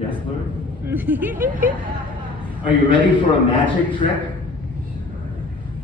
Yes, Lord? Are you ready for a magic trick?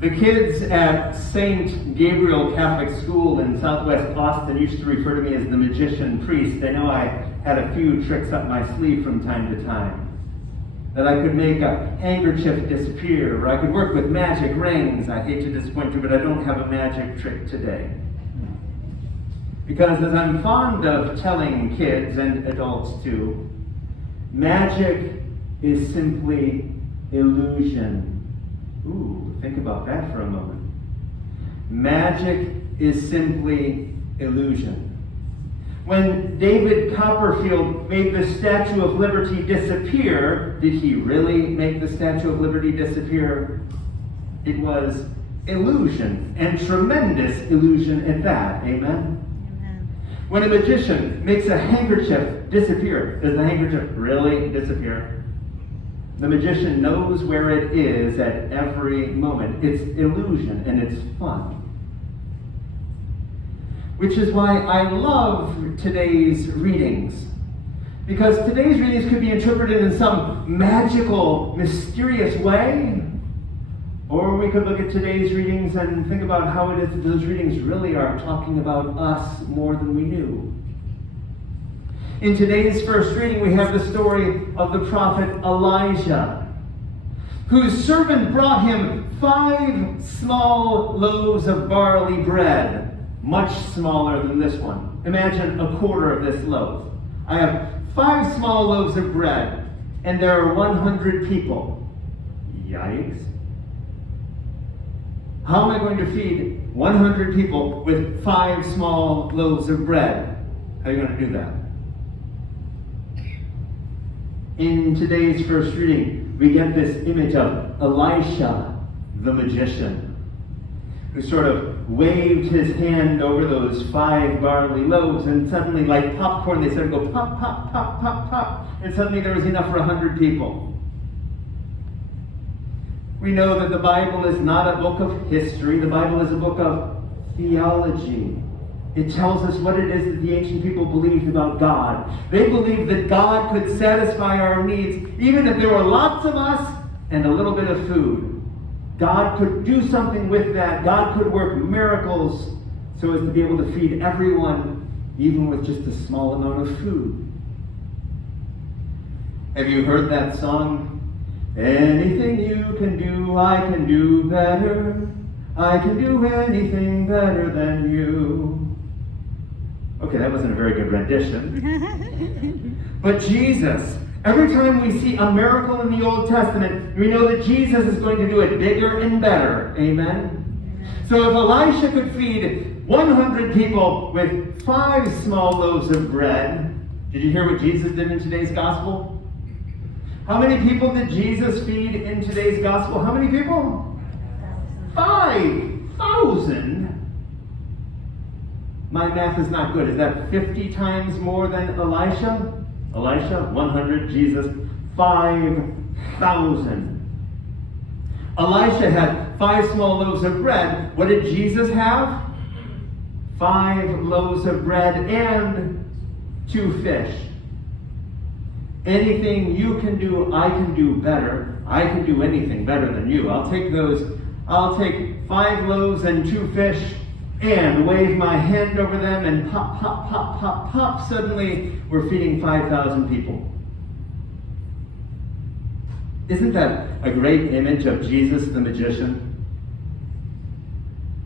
The kids at St. Gabriel Catholic School in Southwest Austin used to refer to me as the magician priest. They know I had a few tricks up my sleeve from time to time. That I could make a handkerchief disappear, or I could work with magic rings. I hate to disappoint you, but I don't have a magic trick today. Because as I'm fond of telling kids and adults too, magic is simply illusion. Ooh, think about that for a moment. Magic is simply illusion. When David Copperfield made the Statue of Liberty disappear, did he really make the Statue of Liberty disappear? It was illusion, and tremendous illusion at that. Amen? When a magician makes a handkerchief disappear, does the handkerchief really disappear? The magician knows where it is at every moment. It's illusion and it's fun. Which is why I love today's readings. Because today's readings could be interpreted in some magical, mysterious way. Or we could look at today's readings and think about how it is that those readings really are talking about us more than we knew. In today's first reading, we have the story of the prophet Elijah, whose servant brought him 5 small loaves of barley bread, much smaller than this one. Imagine a quarter of this loaf. I have 5 small loaves of bread, and there are 100 people. Yikes. How am I going to feed 100 people with 5 small loaves of bread? How are you going to do that? In today's first reading, we get this image of Elisha, the magician, who sort of waved his hand over those 5 barley loaves, and suddenly, like popcorn, they started to go pop, pop, pop, pop, pop, and suddenly there was enough for 100 people. We know that the Bible is not a book of history. The Bible is a book of theology. It tells us what it is that the ancient people believed about God. They believed that God could satisfy our needs, even if there were lots of us and a little bit of food. God could do something with that. God could work miracles so as to be able to feed everyone, even with just a small amount of food. Have you heard that song? Anything you can do, I can do better. I can do anything better than you. Okay, that wasn't a very good rendition. But Jesus, every time we see a miracle in the Old Testament, we know that Jesus is going to do it bigger and better. Amen? So if Elisha could feed 100 people with 5 small loaves of bread, did you hear what Jesus did in today's gospel? How many people did Jesus feed in today's gospel? How many people? 5,000. My math is not good. Is that 50 times more than Elisha? Elisha, 100, Jesus, 5,000. Elisha had 5 small loaves of bread. What did Jesus have? 5 loaves of bread and 2 fish. Anything you can do, I can do better. I can do anything better than you. I'll take 5 loaves and 2 fish and wave my hand over them and pop, pop, pop, pop, pop. Suddenly, we're feeding 5,000 people. Isn't that a great image of Jesus the magician?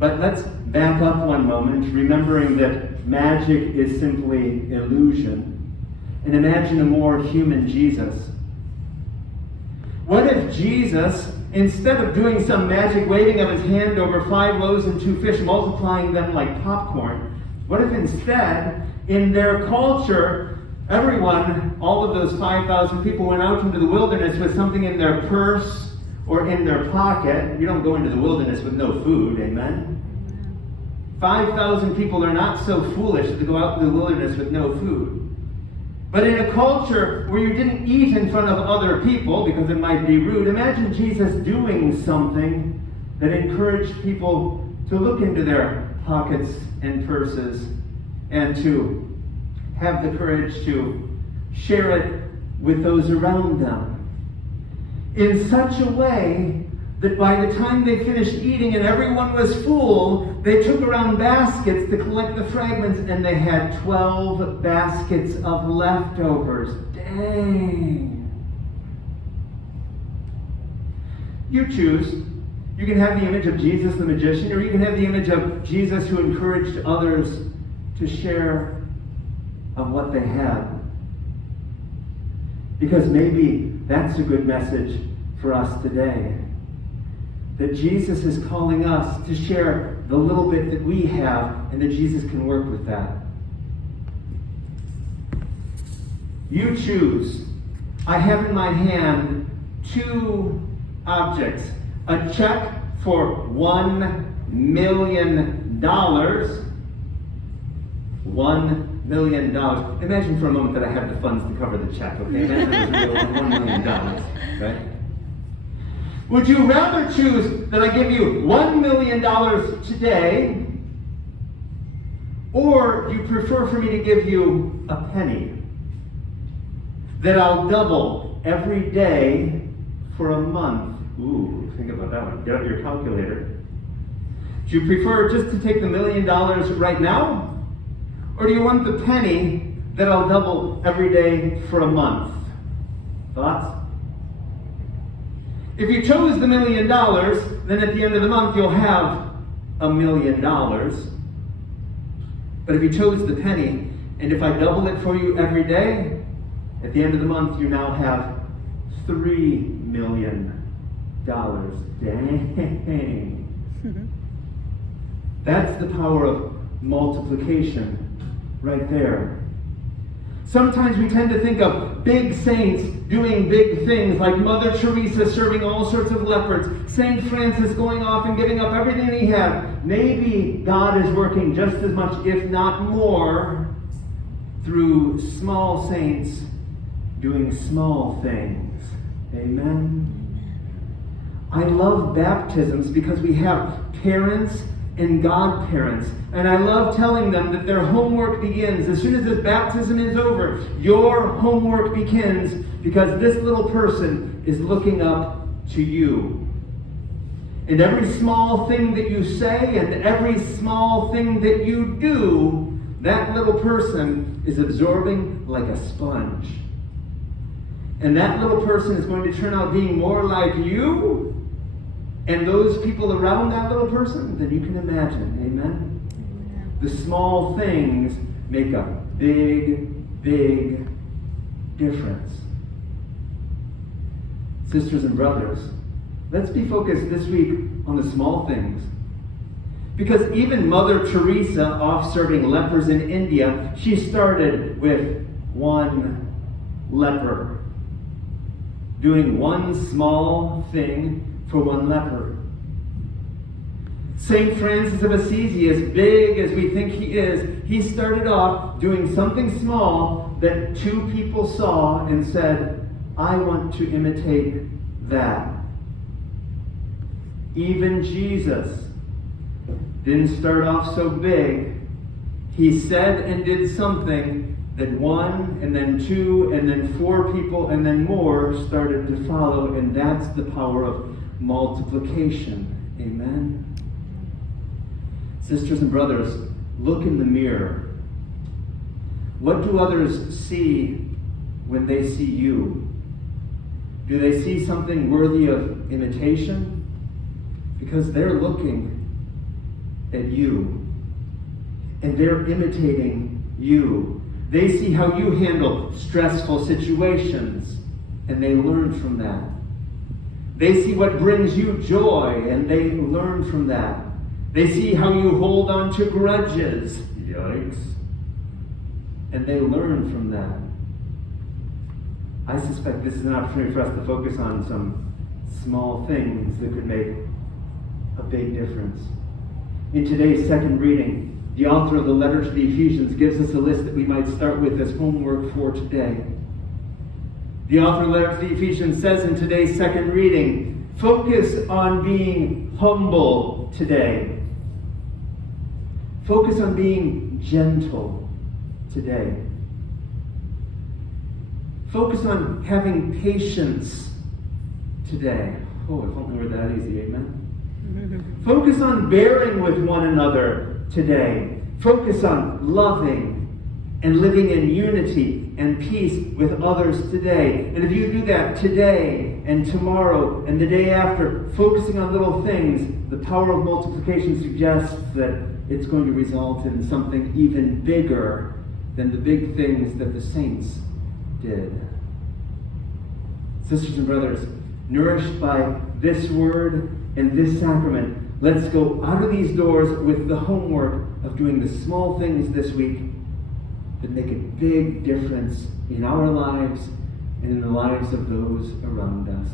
But let's back up one moment, remembering that magic is simply illusion. And imagine a more human Jesus. What if Jesus, instead of doing some magic waving of his hand over 5 loaves and 2 fish, multiplying them like popcorn, what if instead, in their culture, everyone, all of those 5,000 people went out into the wilderness with something in their purse or in their pocket? You don't go into the wilderness with no food, amen? 5,000 people are not so foolish to go out in the wilderness with no food. But in a culture where you didn't eat in front of other people because it might be rude, imagine Jesus doing something that encouraged people to look into their pockets and purses and to have the courage to share it with those around them in such a way that by the time they finished eating and everyone was full, they took around baskets to collect the fragments, and they had 12 baskets of leftovers. Dang. You choose. You can have the image of Jesus the magician, or you can have the image of Jesus who encouraged others to share of what they had. Because maybe that's a good message for us today. That Jesus is calling us to share the little bit that we have, and that Jesus can work with that. You choose. I have in my hand 2 objects. A check for $1 million. $1 million. Imagine for a moment that I have the funds to cover the check, okay? Imagine it was $1 million, right? Would you rather choose that I give you $1 million today, or you prefer for me to give you a penny that I'll double every day for a month? Ooh, think about that one. Get out your calculator. Do you prefer just to take the $1 million right now? Or do you want the penny that I'll double every day for a month? Thoughts? If you chose the $1 million, then at the end of the month you'll have $1 million. But if you chose the penny, and if I double it for you every day, at the end of the month you now have $3 million. Dang. That's the power of multiplication right there. Sometimes we tend to think of big saints doing big things, like Mother Teresa serving all sorts of lepers, St. Francis going off and giving up everything he had. Maybe God is working just as much, if not more, through small saints doing small things. Amen. I love baptisms because we have parents and godparents. And I love telling them that their homework begins. As soon as this baptism is over, your homework begins, because this little person is looking up to you. And every small thing that you say and every small thing that you do, that little person is absorbing like a sponge. And that little person is going to turn out being more like you and those people around that little person than you can imagine. Amen? The small things make a big, big difference. Sisters and brothers, let's be focused this week on the small things. Because even Mother Teresa, off serving lepers in India, she started with one leper, doing one small thing for one leper. St. Francis of Assisi, as big as we think he is, he started off doing something small that 2 people saw and said, I want to imitate that. Even Jesus didn't start off so big. He said and did something that 1 and then 2 and then 4 people and then more started to follow, and that's the power of multiplication. Amen? Sisters and brothers, look in the mirror. What do others see when they see you? Do they see something worthy of imitation? Because they're looking at you, and they're imitating you. They see how you handle stressful situations, and they learn from that. They see what brings you joy, and they learn from that. They see how you hold on to grudges. Yikes. And they learn from that. I suspect this is an opportunity for us to focus on some small things that could make a big difference. In today's second reading, the author of the letter to the Ephesians gives us a list that we might start with as homework for today. The author of the letter to the Ephesians says in today's second reading, focus on being humble today. Focus on being gentle today. Focus on having patience today. Oh, if only were that easy, amen? Focus on bearing with one another today. Focus on loving and living in unity and peace with others today. And if you do that today and tomorrow and the day after, focusing on little things, the power of multiplication suggests that it's going to result in something even bigger than the big things that the saints did. Sisters and brothers, nourished by this word and this sacrament, let's go out of these doors with the homework of doing the small things this week that make a big difference in our lives and in the lives of those around us.